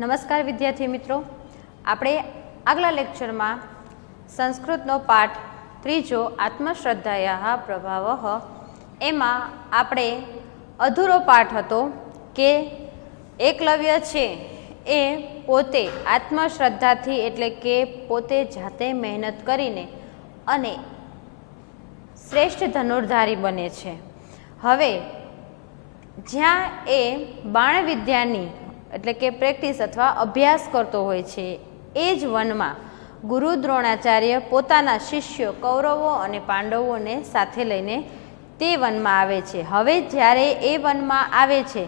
નમસ્કાર વિદ્યાર્થી મિત્રો, આપણે આગલા લેક્ચરમાં સંસ્કૃતનો પાઠ ત્રીજો આત્મશ્રદ્ધાયા પ્રભાવઃ એમાં આપણે અધૂરો પાઠ હતો કે એકલવ્ય છે એ પોતે આત્મશ્રદ્ધાથી એટલે કે પોતે જાતે મહેનત કરીને અને શ્રેષ્ઠ ધનુર્ધારી બને છે. હવે જ્યાં એ બાણ વિદ્યાની એટલે કે પ્રેક્ટિસ અથવા અભ્યાસ કરતો હોય છે એ જ વનમાં ગુરુ દ્રોણાચાર્ય પોતાના શિષ્યો કૌરવો અને પાંડવોને સાથે લઈને તે વનમાં આવે છે. હવે જ્યારે એ વનમાં આવે છે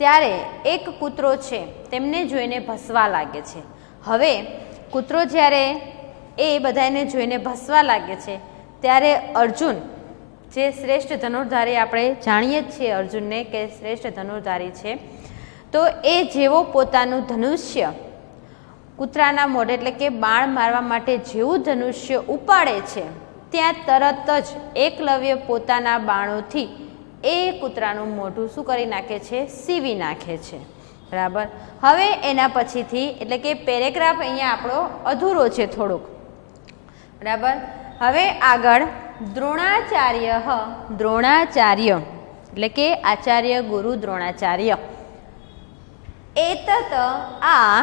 ત્યારે એક કૂતરો છે તેમને જોઈને ભસવા લાગે છે. હવે કૂતરો જ્યારે એ બધાને જોઈને ભસવા લાગે છે ત્યારે અર્જુન જે શ્રેષ્ઠ ધનુર્ધારી આપણે જાણીએ જ છીએ અર્જુનને કે શ્રેષ્ઠ ધનુર્ધારી છે, તો એ જેવો પોતાનું ધનુષ્ય કૂતરાના મોઢે એટલે કે બાણ મારવા માટે જેવું ધનુષ્ય ઉપાડે છે ત્યાં તરત જ એકલવ્ય પોતાના બાણોથી એ કૂતરાનું મોઢું શું કરી નાખે છે? સીવી નાખે છે. બરાબર. હવે એના પછીથી એટલે કે પેરેગ્રાફ અહીંયા આપણો અધૂરો છે થોડુંક. બરાબર. હવે આગળ દ્રોણાચાર્ય એટલે કે આચાર્ય ગુરુ દ્રોણાચાર્ય એતત આ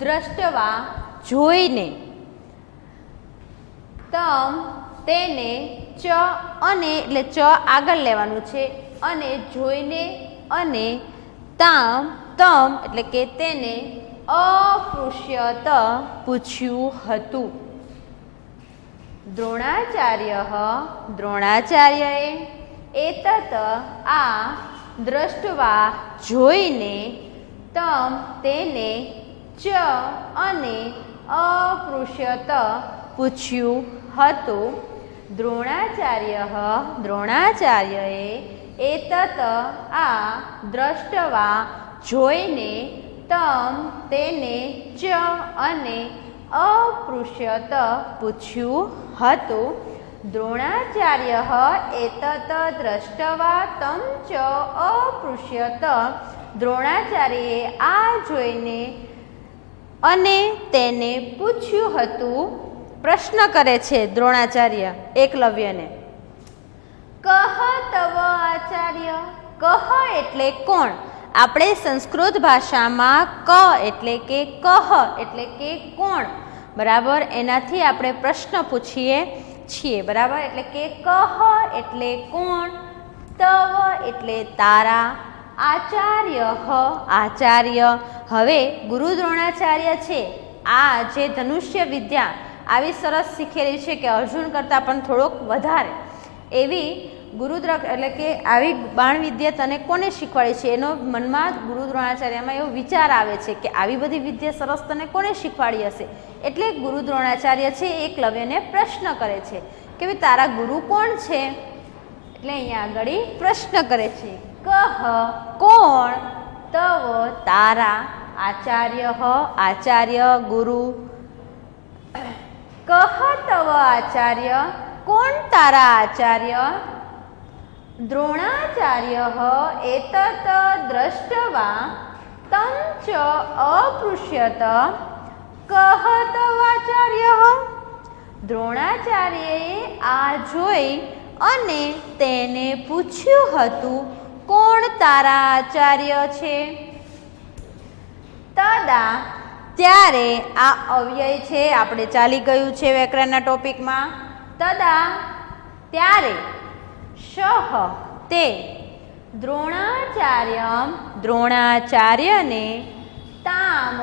દ્રષ્ટવા જોઈને તમ તેને ચ અને એટલે ચ આગળ લેવાનું છે અને જોઈને અને તમ એટલે કે તેને અપૃષ્યત પૂછ્યું હતું. દ્રોણાચાર્યએ એતત આ દ્રષ્ટવા જોઈને તમ તેને ચ અને અપૃષ્યત પૂછ્યું હતું. દ્રોણાચાર્યએ એતત આ દ્રષ્ટવા જોઈને તમ તેને ચ અને અપૃષ્યત પૂછ્યું હતું. દ્રોણાચાર્ય એતત દ્રષ્ટવા તમ ચ અપૃષ્યત. દ્રોણાચાર્યએ આ જોઈને અને તેને પૂછ્યું હતું. પ્રશ્ન કરે છે દ્રોણાચાર્ય એકલવ્યને, કહ તવ આચાર્ય. કહ એટલે કોણ? આપણે સંસ્કૃત ભાષામાં ક એટલે કે કહ એટલે કે કોણ, બરાબર, એનાથી આપણે પ્રશ્ન પૂછીએ છીએ. બરાબર. એટલે કે કહ એટલે કોણ, તવ એટલે તારા, આચાર્ય. હવે ગુરુ દ્રોણાચાર્ય છે આ જે ધનુષ્ય વિદ્યા આવી સરસ શીખેલી છે કે અર્જુન કરતાં પણ થોડોક વધારે એવી એટલે કે આવી બાણ વિદ્યા તને કોને શીખવાડી છે? એનો મનમાં ગુરુ દ્રોણાચાર્યમાં એવો વિચાર આવે છે કે આવી બધી વિદ્યા સરસ તને કોને શીખવાડી હશે. એટલે ગુરુ દ્રોણાચાર્ય છે એકલવ્યને પ્રશ્ન કરે છે કે ભાઈ તારા ગુરુ કોણ છે? એટલે અહીંયા આગળ પ્રશ્ન કરે છે, કહ કોણ, તવ તારા, આચાર્ય ગુરુ. કહ તવ આચાર્ય, કોણ તારા આચાર્ય? દ્રોણાચાર્ય એતત દ્રષ્ટવા તમ ચ અપૃષ્યત. કહ તવ આચાર્ય. દ્રોણાચાર્યએ આ જોઈ અને તેને પૂછ્યું હતું, કોણ તારા આચાર્ય છે? તદા ત્યારે આ અવ્યય છે આપણે ચાલી ગયું છે વ્યાકરણના ટોપિકમાં. તદા ત્યારે શહ તે દ્રોણાચાર્યને તામ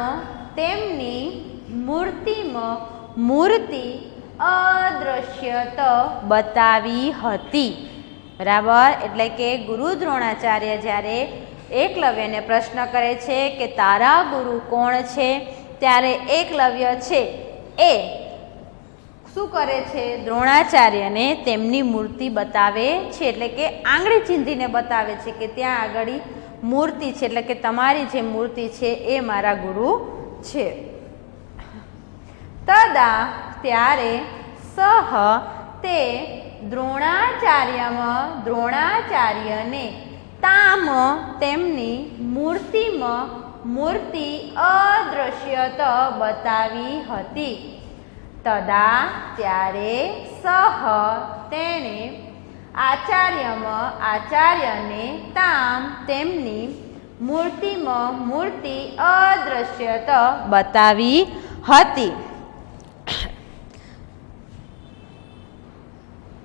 તેમની મૂર્તિ અદ્રશ્યત બતાવી હતી. બરાબર. એટલે કે ગુરુ દ્રોણાચાર્ય જ્યારે એકલવ્યને પ્રશ્ન કરે છે કે તારા ગુરુ કોણ છે ત્યારે એકલવ્ય છે એ શું કરે છે? દ્રોણાચાર્યને તેમની મૂર્તિ બતાવે છે. એટલે કે આંગળી ચીંધીને બતાવે છે કે ત્યાં આગળ મૂર્તિ છે, એટલે કે તમારી જે મૂર્તિ છે એ મારા ગુરુ છે. તદા ત્યારે સહ તે દ્રોણાચાર્યને તામ તેમની મૂર્તિમાં મૂર્તિ અદ્રશ્યત બતાવી હતી. તદા ત્યારે સહ તેણે આચાર્યને તામ તેમની મૂર્તિમાં મૂર્તિ અદ્રશ્યત બતાવી હતી.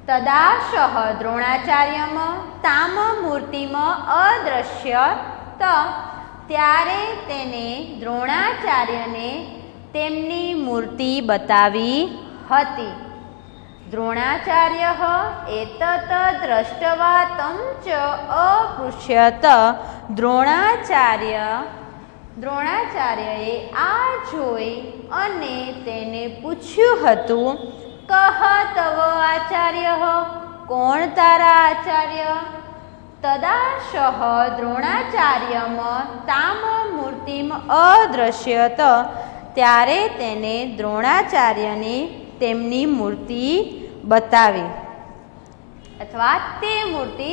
તદાશઃ દ્રોણાચાર્યમ તામ મૂર્તિમ અદ્રશ્યત ત્યારે તેને દ્રોણાચાર્યને તેમની મૂર્તિ બતાવી હતી. દ્રોણાચાર્ય એતત દ્રષ્ટવા તમ ચ અપૃચ્છત. દ્રોણાચાર્યએ આ જોઈ અને તેને પૂછ્યું હતું, કહ તવ આચાર્ય, કોણ તારા આચાર્ય? તદાશઃ દ્રોણાચાર્યમ તામ મૂર્તિમ અદ્રશ્યત ત્યારે તેને દ્રોણાચાર્યને તેમની મૂર્તિ બતાવી અથવા તે મૂર્તિ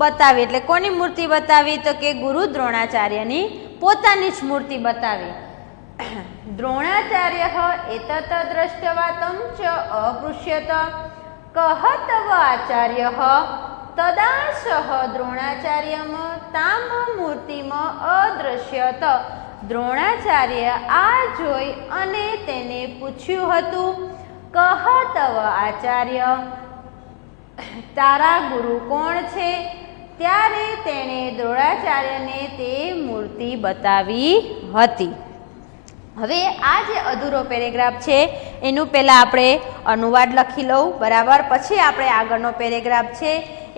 બતાવી. એટલે કોની મૂર્તિ બતાવી? તો કે ગુરુ દ્રોણાચાર્યની પોતાની જ મૂર્તિ બતાવી. દ્રોણાચાર્ય એતત દ્રષ્ટવા તમ ચ અપૃચ્છત કહ તવ આચાર્ય. તદાશઃ દ્રોણાચાર્યમ તામ મૂર્તિમ અદ્રશ્યત. દ્રોણાચાર્ય આ જોઈ અને તેને પૂછ્યું હતું, કહ તવ આચાર્ય, તારા ગુરુ કોણ છે? ત્યારે તેણે દ્રોણાચાર્યને તે મૂર્તિ બતાવી હતી. હવે આ જે અધૂરો પેરેગ્રાફ છે એનું પહેલાં આપણે અનુવાદ લખી લઉં, બરાબર. પછી આપણે આગળનો પેરેગ્રાફ છે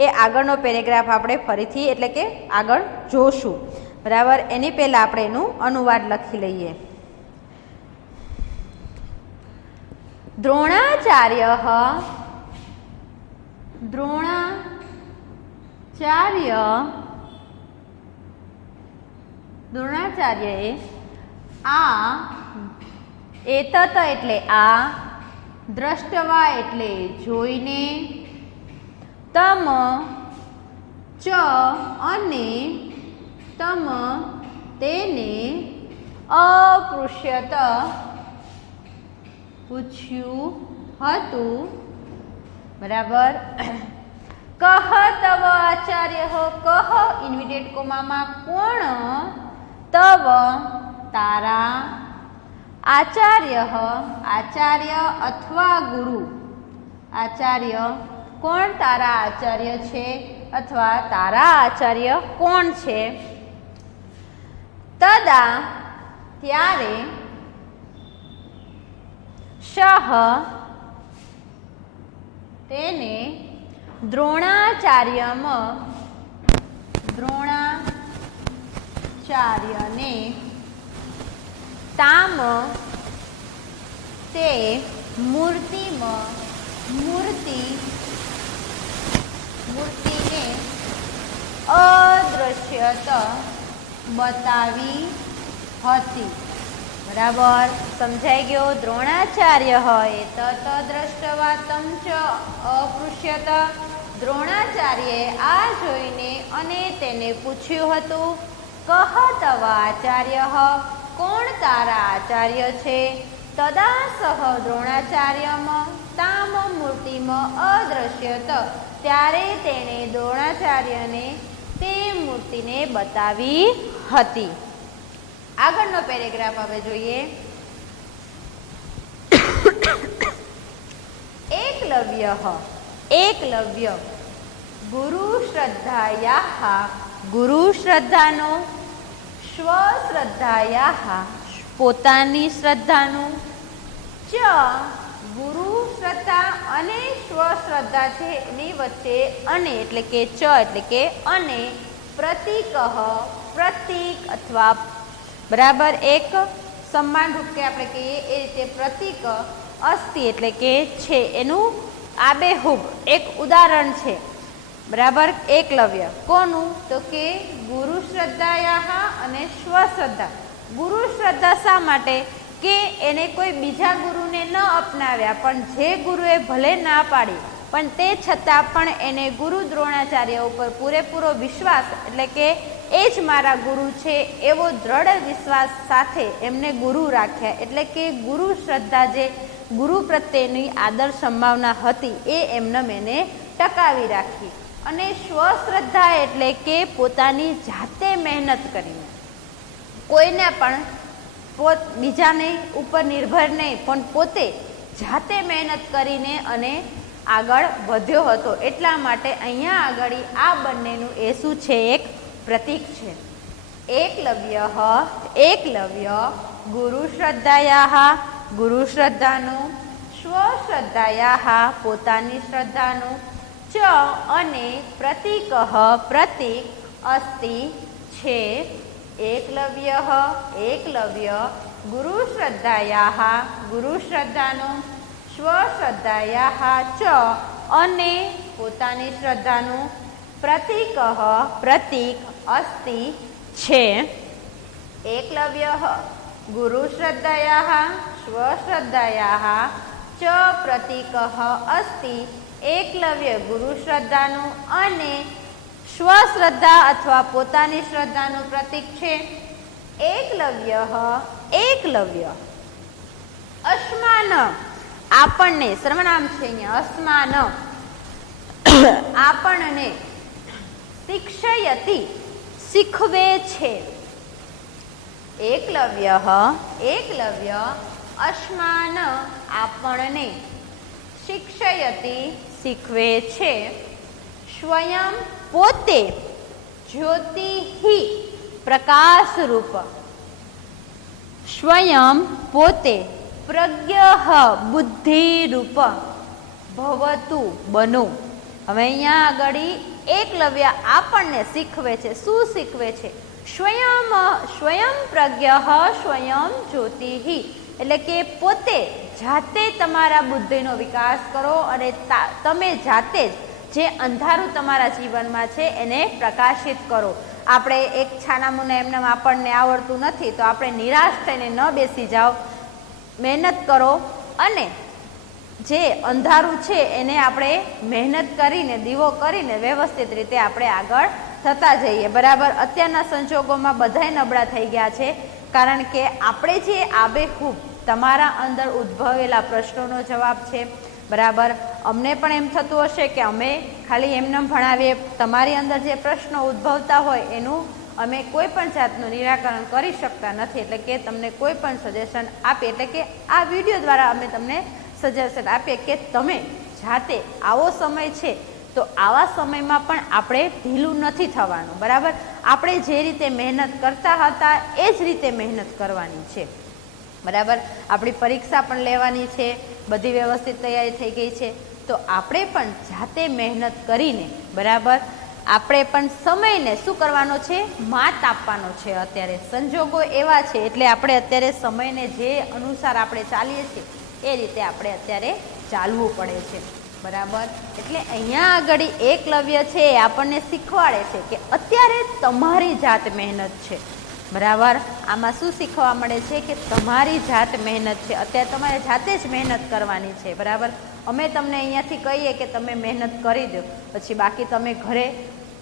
એ આગળનો પેરેગ્રાફ આપણે ફરીથી એટલે કે આગળ જોશું, બરાબર. એની પહેલાં આપણે એનું અનુવાદ લખી લઈએ. દ્રોણાચાર્યએ આ એતત એટલે આ, દ્રષ્ટવા એટલે જોઈને, તમ ચ અને તમ તેને, અપૃચ્છત પૂછ્યું હતું, બરાબર. કહ તવ આચાર્ય, કહ ઇન્વિટેડ કોમામાં કોણ, તવ તારા, આચાર્ય આચાર્ય અથવા ગુરુ, આચાર્ય કોણ તારા આચાર્ય છે અથવા તારા આચાર્ય કોણ છે. તદા ત્યારે, શહ તેને, દ્રોણાચાર્યને, તામ તે મૂર્તિને અદ્રશ્યત બતાવી હતી, બરાબર. સમજાઈ ગયો? દ્રોણાચાર્ય એતત દ્રષ્ટવા તમ ચ અપૃચ્છત. દ્રોણાચાર્યએ આ જોઈને અને તેને પૂછ્યું હતું, કહ તવ આચાર્ય, કોણ તારા આચાર્ય છે? તદાસહ દ્રોણાચાર્યમ તામ મૂર્તિમ અદ્રશ્યત ત્યારે તેણે દ્રોણાચાર્યને તે મૂર્તિને બતાવી હતી. આગળનો પેરેગ્રાફ હવે જોઈએ. એકલવ્ય ગુરુ શ્રદ્ધાયાઃ, ગુરુ શ્રદ્ધાનો, સ્વશ્રદ્ધાયાઃ પોતાની શ્રદ્ધાનું, ચ ગુરુ શ્રદ્ધા અને સ્વશ્રદ્ધા છે એની વચ્ચે અને એટલે કે ચ એટલે કે અને, પ્રતીક પ્રતીક અથવા બરાબર એક સમાન રૂપ કે આપણે કહીએ એ રીતે પ્રતીક, અસ્તિ એટલે કે છે એનું આબેહૂબ એક ઉદાહરણ છે, બરાબર. એકલવ્ય કોનું? તો કે ગુરુ શ્રદ્ધાયાઃ અને સ્વશ્રદ્ધા. ગુરુ શ્રદ્ધા શા માટે? કે એને કોઈ બીજા ગુરુને ન અપનાવ્યા, પણ જે ગુરુએ ભલે ના પાડી પણ તે છતાં પણ એને ગુરુ દ્રોણાચાર્ય ઉપર પૂરેપૂરો વિશ્વાસ, એટલે કે એ જ મારા ગુરુ છે એવો દ્રઢ વિશ્વાસ સાથે એમને ગુરુ રાખ્યા. એટલે કે ગુરુ શ્રદ્ધા, જે ગુરુ પ્રત્યેની આદર સંભાવના હતી એ એમને મેને ટકાવી રાખી. અને સ્વશ્રદ્ધા એટલે કે પોતાની જાતે મહેનત કરીને, કોઈને પણ બીજાને ઉપર નિર્ભર નહીં, પણ પોતે જાતે મહેનત કરીને અને આગળ વધ્યો હતો. એટલા માટે અહીંયા આગળ આ બંનેનું એ શું છે? એક પ્રતીક છે. એકલવ્ય ગુરુ શ્રદ્ધાયાહ, ગુરુ શ્રદ્ધાનું, સ્વશ્રદ્ધાયાહ પોતાની શ્રદ્ધાનું, ચ અને પ્રતીક પ્રતીક અસ્તિ છે. એકલવ્ય ગુરુ શ્રદ્ધાયાહ ગુરુ શ્રદ્ધાનું, સ્વશ્રદ્ધાયાહ ચ અને પોતાની શ્રદ્ધાનું, પ્રતીક પ્રતીક અસ્તિ છે. એકલવ્ય ગુરુ શ્રદ્ધાયાહ સ્વશ્રદ્ધાયાહ ચ પ્રતીક અસ્તિ. એકલવ્ય ગુરુ શ્રદ્ધાનું અને સ્વશ્રદ્ધા અથવા પોતાની શ્રદ્ધાનું પ્રતીક છે. એકલવ્ય અસ્માન, આપણને સર્વનામ છે અહીંયા, અસ્માન આપણને, શિક્ષયતિ શીખવે છે. એકલવ્ય અસ્માન આપણને, શિક્ષયતિ શીખવે છે. સ્વયં પોતે, જ્યોતિહિ પ્રકાશ રૂપ, સ્વયં પોતે, પ્રજ્ઞ બુદ્ધિ રૂપ, ભવતુ બનો. હવે અહીંયા આગળ એકલવ્ય આપણને શીખવે છે. શું શીખવે છે? સ્વયં પ્રજ્ઞ સ્વયં જ્યોતિહિ, એટલે કે પોતે જાતે તમારા બુદ્ધિનો વિકાસ કરો અને તમે જાતે જ જે અંધારું તમારા જીવનમાં છે એને પ્રકાશિત કરો. આપણે એક છાનામુના એમને આપણને આવડતું નથી તો આપણે નિરાશ થઈને ન બેસી જાઓ, મહેનત કરો અને જે અંધારું છે એને આપણે મહેનત કરીને, દીવો કરીને વ્યવસ્થિત રીતે આપણે આગળ થતા જઈએ. બરાબર, અત્યારના સંજોગોમાં બધાય નબળા થઈ ગયા છે, કારણ કે આપણે જે આબેહૂબ તમારા અંદર ઉદ્ભવેલા પ્રશ્નોનો જવાબ છે. બરાબર, અમને પણ એમ થતું હશે કે અમે ખાલી એમને ભણાવીએ, તમારી અંદર જે પ્રશ્નો ઉદ્ભવતા હોય એનું અમે કોઈ પણ જાતનું નિરાકરણ કરી શકતા નથી. એટલે કે તમને કોઈ પણ સજેશન આપીએ, એટલે કે આ વિડીયો દ્વારા અમે તમને સજેશન આપીએ કે તમે જાતે આવો સમય છે તો આવા સમયમાં પણ આપણે ઢીલું નથી થવાનું. બરાબર, આપણે જે રીતે મહેનત કરતા હતા એ જ રીતે મહેનત કરવાની છે. બરાબર, આપણી પરીક્ષા પણ લેવાની છે, બધી વ્યવસ્થિત તૈયારી થઈ ગઈ છે, તો આપણે પણ જાતે મહેનત કરીને, બરાબર, આપણે પણ સમયને શું કરવાનો છે? માત આપવાનો છે. અત્યારે સંજોગો એવા છે એટલે આપણે અત્યારે સમયને જે અનુસાર આપણે ચાલીએ છીએ એ રીતે આપણે અત્યારે ચાલવું પડે છે. બરાબર, એટલે અહીંયા આગળ એકલવ્ય છે એ આપણને શીખવાડે છે કે અત્યારે તમારી જાત મહેનત છે. બરાબર, આમાં શું શીખવા મળે છે કે તમારી જાત મહેનત છે, અત્યારે તમારે જાતે જ મહેનત કરવાની છે. બરાબર, અમે તમને અહીંયાથી કહીએ કે તમે મહેનત કરી દો, પછી બાકી તમે ઘરે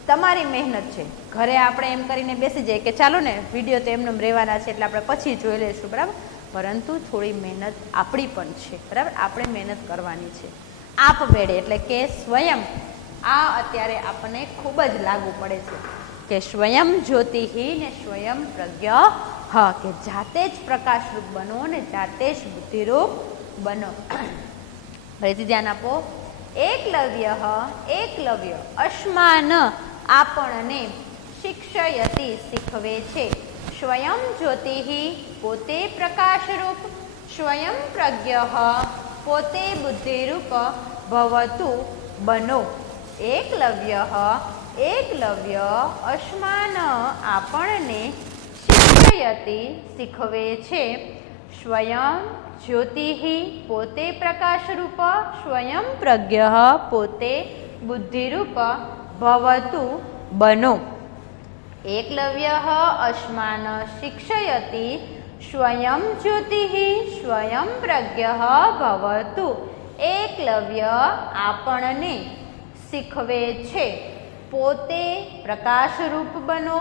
તમારી મહેનત છે, ઘરે આપણે એમ કરીને બેસી જઈએ કે ચાલો ને વિડીયો તો એમને રહેવાના છે એટલે આપણે પછી જોઈ લઈશું. બરાબર, પરંતુ થોડી મહેનત આપણી પણ છે. બરાબર, આપણે મહેનત કરવાની છે આપમેળે, એટલે કે સ્વયં. આ અત્યારે આપણને ખૂબ જ લાગુ પડે છે કે સ્વયં જ્યોતિહિ ને સ્વયં પ્રજ્ઞ, કે જાતે જ પ્રકાશરૂપ બનો ને જાતે જ બુદ્ધિરૂપ બનો. ફરીથી ધ્યાન આપો. એકલવ્ય અસ્માન આપણને, શિક્ષયતિ શીખવે છે. સ્વયં જ્યોતિહિ પોતે પ્રકાશરૂપ, સ્વયં પ્રજ્ઞ પોતે બુદ્ધિરૂપ, ભવતુ બનો. એકલવ્ય અસ્માન આપણને, શિક્ષયતિ શીખવે છે. સ્વયં જ્યોતિહિ પોતે પ્રકાશરૂપ, સ્વયં પ્રજ્ઞ પોતે બુદ્ધિરૂપ, ભવતુ બનો. એકલવ્ય અસ્માન શિક્ષયતિ સ્વયં જ્યોતિહિ સ્વયં પ્રજ્ઞ ભવતુ. એકલવ્ય આપણને શીખવે છે પોતે પ્રકાશરૂપ બનો,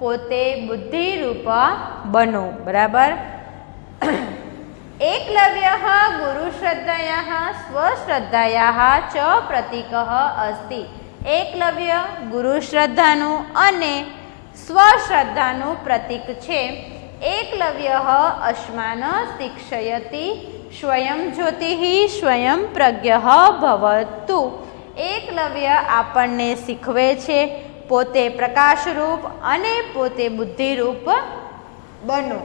પોતે બુદ્ધિરૂપ બનો. બરાબર. એકલવ્યઃ ગુરુશ્રદ્ધાયાઃ સ્વશ્રદ્ધાયાઃ ચ પ્રતીકઃ અસ્તિ. એકલવ્ય ગુરુશ્રદ્ધાનું અને સ્વશ્રદ્ધાનું પ્રતીક છે. એકલવ્યઃ અસ્માન શિક્ષયતિ સ્વયં જ્યોતિઃ સ્વયં પ્રજ્ઞઃ ભવતુ. એકલવ્ય આપણને શીખવે છે પોતે પ્રકાશરૂપ અને પોતે બુદ્ધિરૂપ બનો.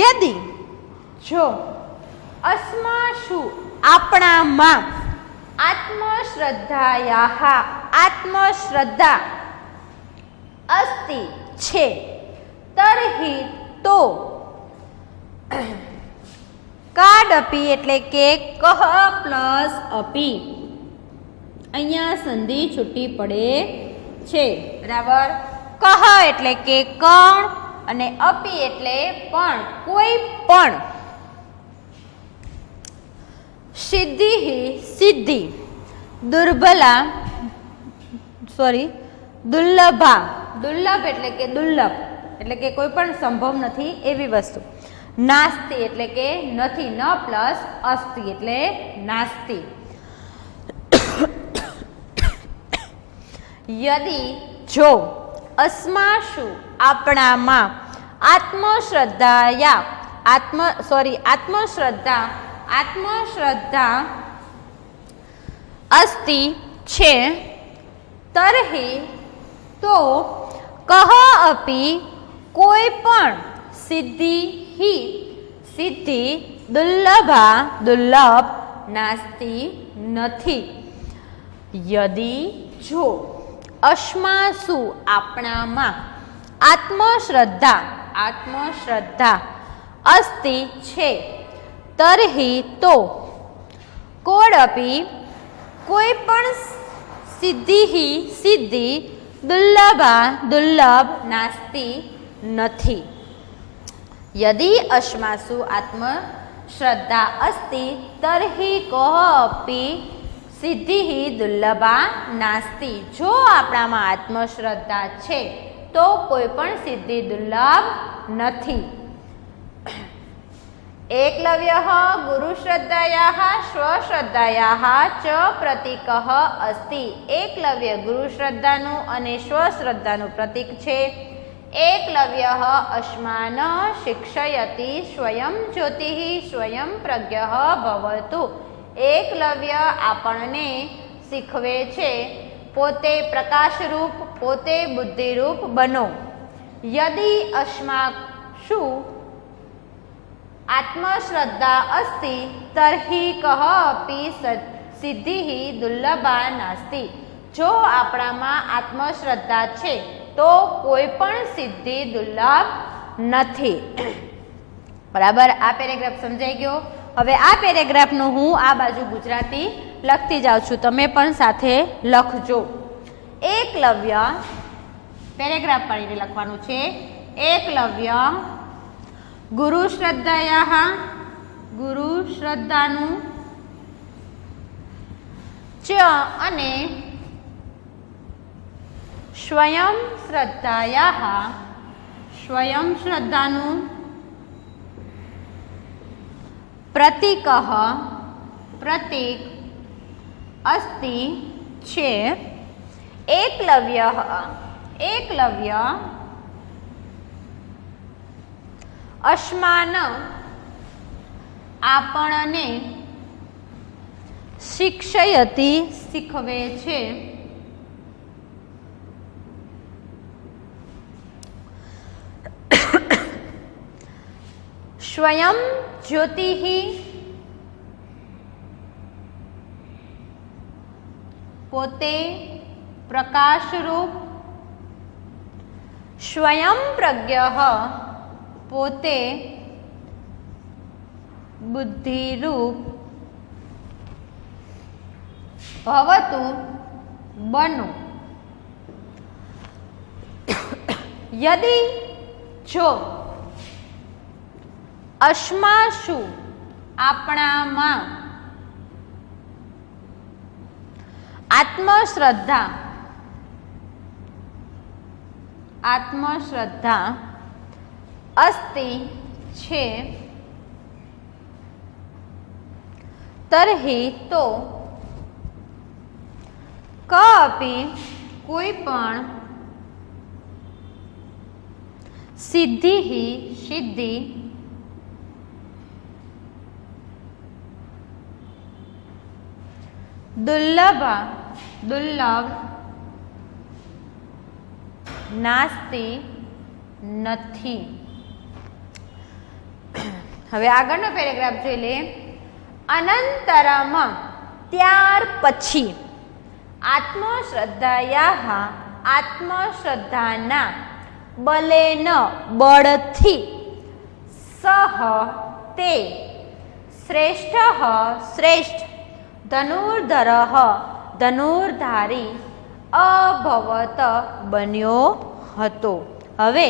યદિ જો અસ્માસુ આપણામાં આત્મશ્રદ્ધાયાઃ આત્મશ્રદ્ધા અસ્તિ છે તર્હિ તો કાડપી એટલે કે કહ પ્લસ અપી. અહીંયા સંધિ છૂટી પડે છે. બરાબર. કહ એટલે કે કણ અને અપી એટલે પણ, કોઈ પણ. સિદ્ધિ સિદ્ધિ દુર્બલા દુર્લભા. દુર્લભ એટલે કે દુર્લભ એટલે કે કોઈ પણ સંભવ નથી એવી વસ્તુ. નાસ્તિ એટલે કે નથી, ન પ્લસ અસ્તિ એટલે નાસ્તિ. યદિ જો અસ્માસુ આપણામાં આત્મશ્રદ્ધા અસ્તિ છે તર્હિ તો કહ અપી કોઈ પણ સિદ્ધિ દુર્લભ નાસ્તિ નથી. યદિ જો અસ્માસુ આપણામાં આત્મશ્રદ્ધા અસ્તિ છે તર્હિ તો કોડપી કોઈ પણ સિદ્ધિ દુર્લભ નાસ્તિ નથી. યદિ અસ્માસુ આત્મશ્રદ્ધા અસ્તિ તર્હિ કોપી સિદ્ધિ દુર્લભા નાસ્તિ. જો આપણામાં આત્મશ્રદ્ધા છે તો કોઈ પણ સિદ્ધિ દુર્લભ નથી. એકલવ્યઃ ગુરુશ્રદ્ધાયાઃ સ્વશ્રદ્ધાયાઃ ચ પ્રતીકઃ અસ્તિ. એકલવ્ય ગુરુશ્રદ્ધાનું અને સ્વશ્રદ્ધાનું પ્રતીક છે. એકલવ્યઃ અસ્માન શિક્ષયતિ સ્વયં જ્યોતિઃ સ્વયં પ્રજ્ઞઃ ભવતુ. એકલવ્ય આપણને શીખવે છે પોતે પ્રકાશરૂપ પોતે બુદ્ધિરૂપ બનો. યદિ અસ્માસુ આત્મશ્રદ્ધા અસ્તિ તર્હિ કહ અપી સિદ્ધિ દુર્લભા નાસ્તિ. જો આપણામાં આત્મશ્રદ્ધા છે તો કોઈ પણ સિદ્ધિ દુર્લભ નથી. બરાબર. આ પેરેગ્રાફ સમજાઈ ગયો. હવે આ પેરેગ્રાફનું હું આ બાજુ ગુજરાતી લખતી જાઉં છું, તમે પણ સાથે લખજો. એકલવ્ય પેરેગ્રાફ પાડીને લખવાનું છે. એકલવ્ય ગુરુશ્રદ્ધાનું ચ અને સ્વયં શ્રદ્ધાનું પ્રતીક અસ્તિ છે. એકલવ્ય અસ્માન આપણને શિક્ષયતિ શીખવે છે સ્વયં જ્યોતિઃ પોતે પ્રકાશરૂપ સ્વયં પ્રજ્ઞઃ પોતે બુદ્ધિરૂપ ભવતુ બનો. યદિ જો અસ્માસુ આપણામાં આત્મશ્રદ્ધા આત્મશ્રદ્ધા अस्ति छे तर्हि तो कपि कोई पण सिद्धि ही सिद्धि दुर्लभ दुर्लभ नास्ति નથી। હવે આગળનો પેરેગ્રાફ જોઈ લે। અનંતરમ ત્યાર પછી આત્મશ્રદ્ધાયાહ આત્મશ્રદ્ધાના બલેન બળથી સહ તે શ્રેષ્ઠ શ્રેષ્ઠ ધનુર્ધરઃ ધનુર્ધારી અભવત બન્યો હતો। હવે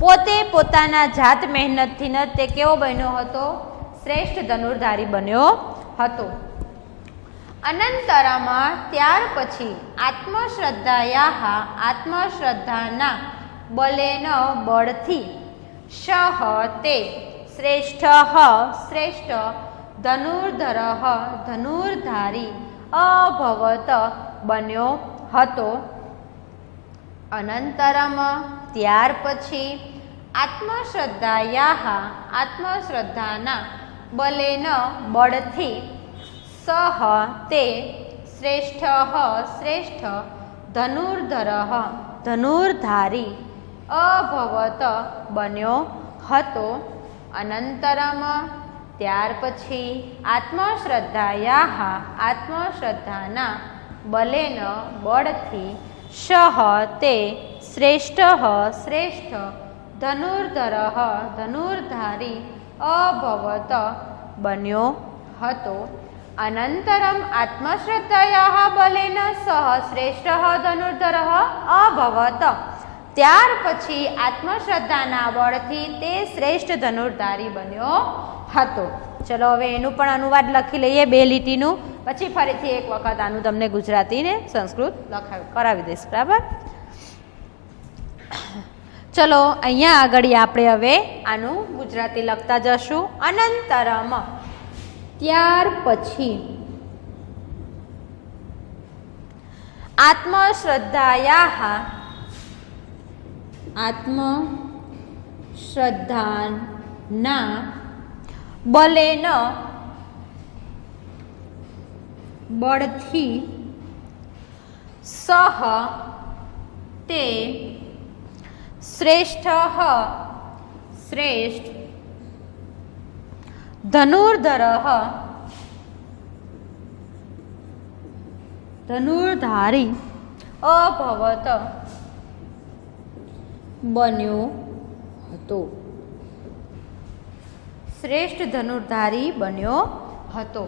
પોતે પોતાના જાત મહેનતથી ન તે કેવો બન્યો હતો? શ્રેષ્ઠ ધનુર્ધારી બન્યો હતો। અનંતરમાં ત્યાર પછી આત્મશ્રદ્ધાયાહ આત્મશ્રદ્ધાના બલેન બળથી સહ તે શ્રેષ્ઠ શ્રેષ્ઠ ધનુર્ધરઃ ધનુર્ધારી અભવત બન્યો હતો। અનંતરમ ત્યાર પછી આત્મશ્રદ્ધાયાહ આત્મશ્રદ્ધાના બલેન બળથી સહ તે શ્રેષ્ઠ શ્રેષ્ઠ ધનુર્ધરઃ ધનુર્ધારી અભવત બન્યો હતો। અનંતરમ ત્યાર પછી આત્મશ્રદ્ધાયાહ આત્મશ્રદ્ધાના બલેન બળથી સહ તે શ્રેષ્ઠ શ્રેષ્ઠ ધનુર્ધરઃ ધનુર્ધારી અભવત બન્યો હતો। અનંતરમ આત્મશ્રદ્ધાયાહ બલેન સહ શ્રેષ્ઠ ધનુર્ધરઃ અભવત ત્યાર પછી આત્મશ્રદ્ધાના બળથી તે શ્રેષ્ઠ ધનુર્ધારી બન્યો હતો। ચલો હવે એનું પણ અનુવાદ લખી લઈએ 2 લીટીનું, પછી ફરીથી એક વખત આનું તમને ગુજરાતી ને સંસ્કૃત કરાવી દઈશ, બરાબર? ચલો અહીંયા આગળ આપણે હવે આનું ગુજરાતી લખતા જશું। અનંતરમ ત્યાર પછી આત્મશ્રદ્ધાયાહ આત્મશ્રદ્ધાના બલેન બળથી સહ તે શ્રેષ્ઠ શ્રેષ્ઠ ધનુર્ધરઃ ધનુર્ધારી અભવત બન્યો હતો। શ્રેષ્ઠ ધનુર્ધારી બન્યો હતો।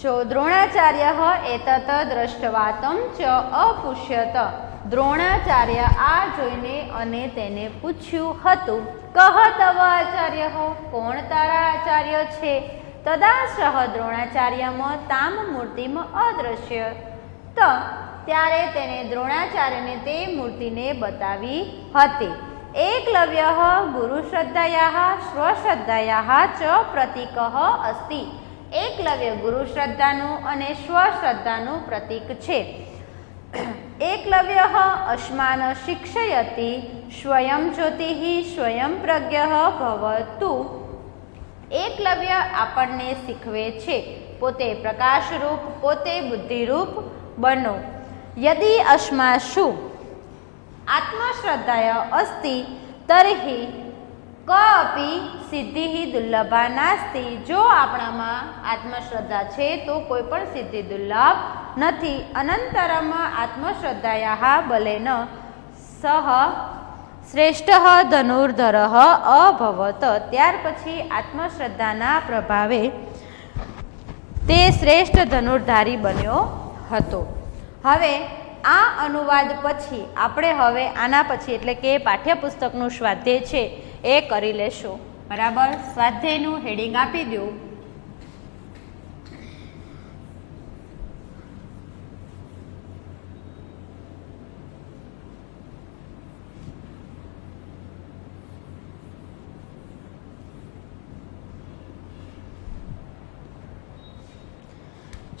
જો દ્રોણાચાર્ય એતત દ્રષ્ટવાતમ ચ અપુષ્યત દ્રોણાચાર્ય આ જોઈને અને તેને પૂછ્યું હતું, કહ તવ આચાર્ય કોણ તારા આચાર્ય છે? તદાશ્રહ દ્રોણાચાર્યમ તામ મૂર્તિમ અદ્રશ્ય ત્યારે તેને દ્રોણાચાર્યને તે મૂર્તિને બતાવી હતી। એકલવ્ય ગુરુશ્રદ્ધાયાહ સ્વશ્રદ્ધાયાહ ચ પ્રતીક અસ્તિ એકલવ્ય ગુરુશ્રદ્ધાનું અને સ્વશ્રદ્ધાનું પ્રતીક છે। એકલવ્ય અસ્માન શિક્ષયતિ સ્વયં જ્યોતિ સ્વયં પ્રજ્ઞ ભવતુ એકલવ્ય આપણને શીખવે છે પોતે પ્રકાશરૂપ પોતે બુદ્ધિરૂપ બનો। યદિ અસ્માસુ આત્મશ્રદ્ધાય અસ્તિ તર્હિ કપી સિદ્ધિ દુર્લભા નાસ્તિ જો આપણામાં આત્મશ્રદ્ધા છે તો કોઈ પણ સિદ્ધિ દુર્લભ નથી। અનંતરમ આત્મશ્રદ્ધાયાહ બલેન સહ શ્રેષ્ઠ ધનુર્ધરઃ અભવત ત્યાર પછી આત્મશ્રદ્ધાના પ્રભાવે તે શ્રેષ્ઠ ધનુર્ધારી બન્યો હતો। હવે આ અનુવાદ પછી આપણે હવે આના પછી એટલે કે પાઠ્યપુસ્તકનું સ્વાધ્યાય છે એ કરી લેશું, બરાબર? સ્વાધ્યાયનું હેડિંગ આપી દઉં।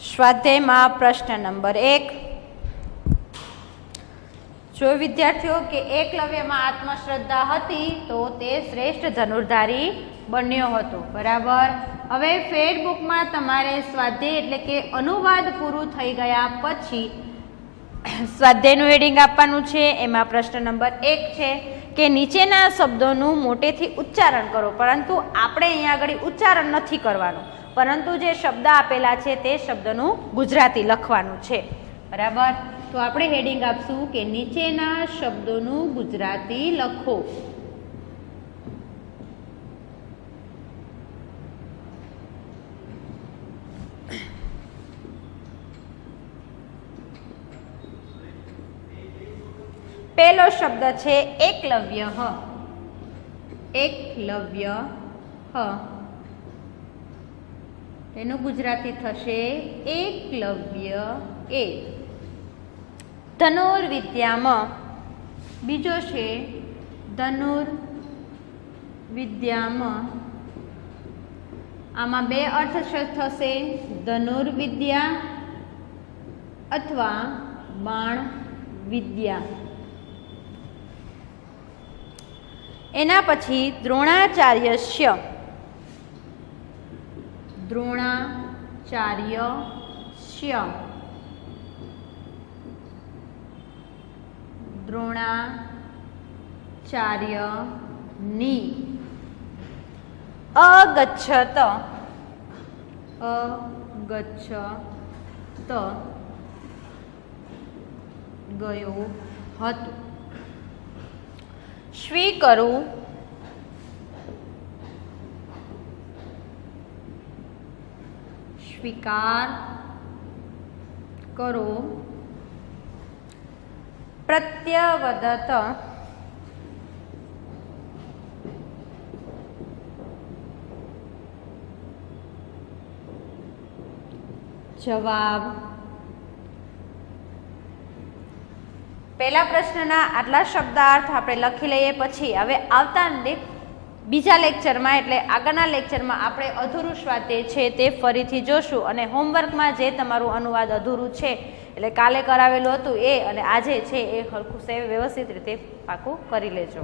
સ્વાધ્યાયમાં પ્રશ્ન નંબર 1. જો વિદ્યાર્થીઓ કે એકલવ્યમાં આત્મશ્રદ્ધા હતી તો તે શ્રેષ્ઠ ધનુર્ધારી બન્યો હતો. બરાબર. હવે ફેસબુકમાં તમારે સ્વાધ્યાય એટલે કે અનુવાદ પૂરું થઈ ગયા પછી સ્વાધ્યાયનું હેડિંગ આપવાનું છે. એમાં પ્રશ્ન નંબર 1 છે કે નીચેના શબ્દોનું મોટેથી ઉચ્ચારણ કરો. પરંતુ આપણે અહીંયા આગળ ઉચ્ચારણ નથી કરવાનું, પરંતુ જે શબ્દ આપેલા છે તે શબ્દનું ગુજરાતી લખવાનું છે. બરાબર. તો આપણે હેડિંગ આપશું કે નીચેના શબ્દોનું ગુજરાતી લખો. પહેલો શબ્દ છે એકલવ્ય. એકલવ્ય એનું ગુજરાતી થશે એકલવ્ય એ. ધનુર્વિદ્યામાં બીજો છે ધનુર્વિદ્યામાં. આમાં બે અર્થ થશે, ધનુર્વિદ્યા અથવા બાણ વિદ્યા. એના પછી દ્રોણાચાર્યસ્ય. દ્રોણાચાર્યસ્ય. દ્રોણાચાર્યની. અગચ્છત. અગચ્છત ગયો હતો. સ્વીકરું. સ્વીકાર કરો. પ્રત્યવદત. જવાબ. પહેલા પ્રશ્નના આટલા શબ્દાર્થ આપણે લખી લઈએ. પછી હવે આવતા બીજા લેક્ચરમાં એટલે આગળના લેક્ચરમાં આપણે અધૂરું સ્વાધ્યાય છે તે ફરીથી જોશું. અને હોમવર્કમાં જે તમારું અનુવાદ અધૂરું છે એટલે કાલે કરાવેલું હતું એ અને આજે છે એ હરખું વ્યવસ્થિત રીતે પાકું કરી લેજો.